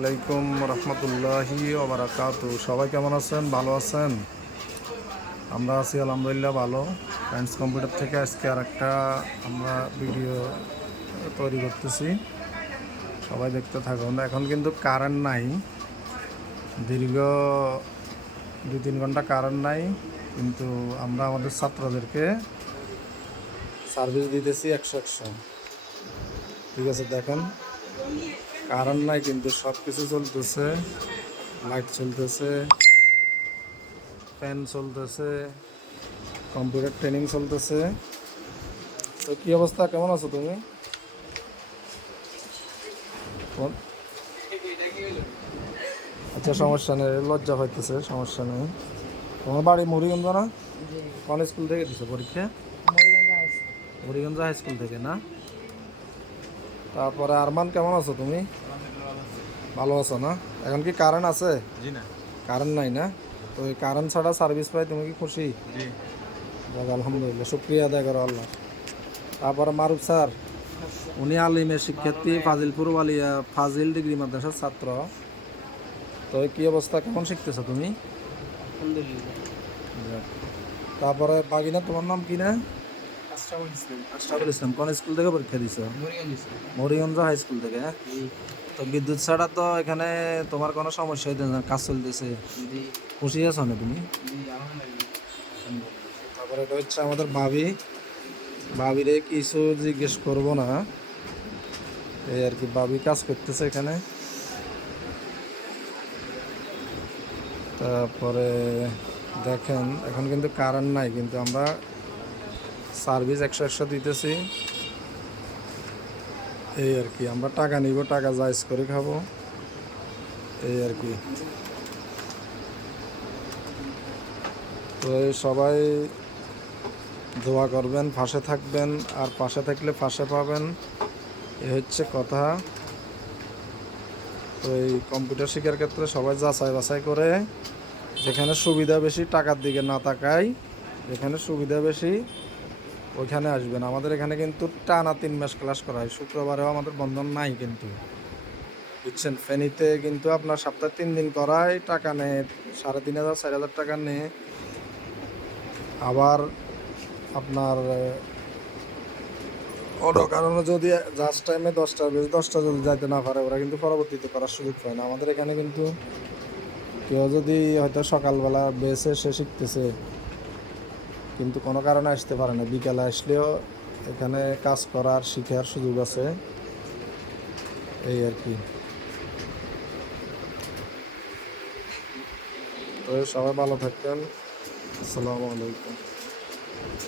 আলাইকুম রহমতুল্লাহি ওবরাকাত সবাই কেমন আছেন? ভালো আছেন? আমরা আছি আলহামদুলিল্লাহ ভালো। সায়েন্স কম্পিউটার থেকে আজকে আর একটা আমরা ভিডিও তৈরি করতেছি। সবাই দেখতে থাকুন। এখন কিন্তু কারেন্ট নাই। দীর্ঘ দুই তিন ঘণ্টা কারেন্ট নাই। কিন্তু আমরা আমাদের ছাত্রদেরকে সার্ভিস দিতেছি একশো একশো। ঠিক আছে, দেখেন। কারেন্ট নাই কিন্তু সব কিছু চলতেছে। লাইট চলতেছে। ফ্যান চলতেছে। কম্পিউটার ট্রেনিং চলতেছে। তো কি অবস্থা? কেমন আছো তুমি? আচ্ছা সমস্যা নেই। লজ্জা পাইতেছে সমস্যা নেই। তোমার বাড়ি মরিগঞ্জ না? কোন স্কুল থেকে দিছো পরীক্ষা? মরিগঞ্জ হাই স্কুল থেকে না? তারপরে আরমান কেমন আছো তুমি? ভালো আছো না? এখন কি কারেন্ট আছে? কারেন্ট নাই না? তো এই কারেন্ট ছাড়া সার্ভিস পাই তুমি কি খুশি? যাক আলহামদুলিল্লাহ শুক্রিয়া আদায় করো আল্লাহ। তারপরে মারুফ স্যার উনি আলিমের শিক্ষার্থী ফাজিলপুর ওয়ালিয়া ফাজিল ডিগ্রি মাদ্রাসার ছাত্র। তো কি অবস্থা? কেমন শিখতেছো তুমি? তারপরে বাগিনা তোমার নাম কি না? আশরাফুল ইসলাম কোন স্কুল থেকে পরীক্ষা দিছো? মরিগঞ্জ হাই স্কুল থেকে হ্যাঁ? তো বিদ্যুৎ ছাড়া তো এখানে তোমার কোনো সমস্যা হইতেছে না কাজ চলতেছে। খুশি আছো না তুমি? তারপরে এটা হচ্ছে আমাদের ভাবি। ভাবিরে কিছু জিজ্ঞেস করব না এই আর কি ভাবি কাজ করতেছে এখানে। তারপরে দেখেন এখন কিন্তু কারেন্ট নাই কিন্তু আমরা সার্ভিস একশো একশো দিতেছি। এই আর কি, আমরা টাকা নিব, টাকা জাইজ করে খাব। এই আর কি। তো সবাই দোয়া করবেন, পাশে থাকবেন, আর পাশে থাকলে পাশে পাবেন। এ হচ্ছে কথা। তো এই কম্পিউটার শেখার ক্ষেত্রে সবাই যাচাই বাছাই করে, যেখানে সুবিধা বেশি টাকার দিকে না তাকাই যেখানে সুবিধা বেশি ওইখানে আসবেন। আমাদের এখানে কিন্তু টানা তিন মাস ক্লাস করা হয়। শুক্রবারেও আমাদের বন্ধন নাই কিন্তু। বুঝছেন? ফেনীতে কিন্তু আপনার সপ্তাহে তিন দিন করায় টাকা নেয়, সাড়ে তিন হাজার, চার হাজার টাকা নেয়। আবার আপনার অন্য কারণে যদি জাস্ট টাইমে দশটার বেশি, দশটা যদি যাইতে না পারে, ওরা কিন্তু পরবর্তীতে করার সুযোগ পায় না। আমাদের এখানে কিন্তু কেউ যদি হয়তো সকালবেলা বেসে সে শিখতেছে কিন্তু কোনো কারণে আসতে পারে না। বিকালে আসলেও এখানে কাজ করার, শিখার সুযোগ আছে। এই আর কি। তো সবাই ভালো থাকবেন। আসসালামু আলাইকুম।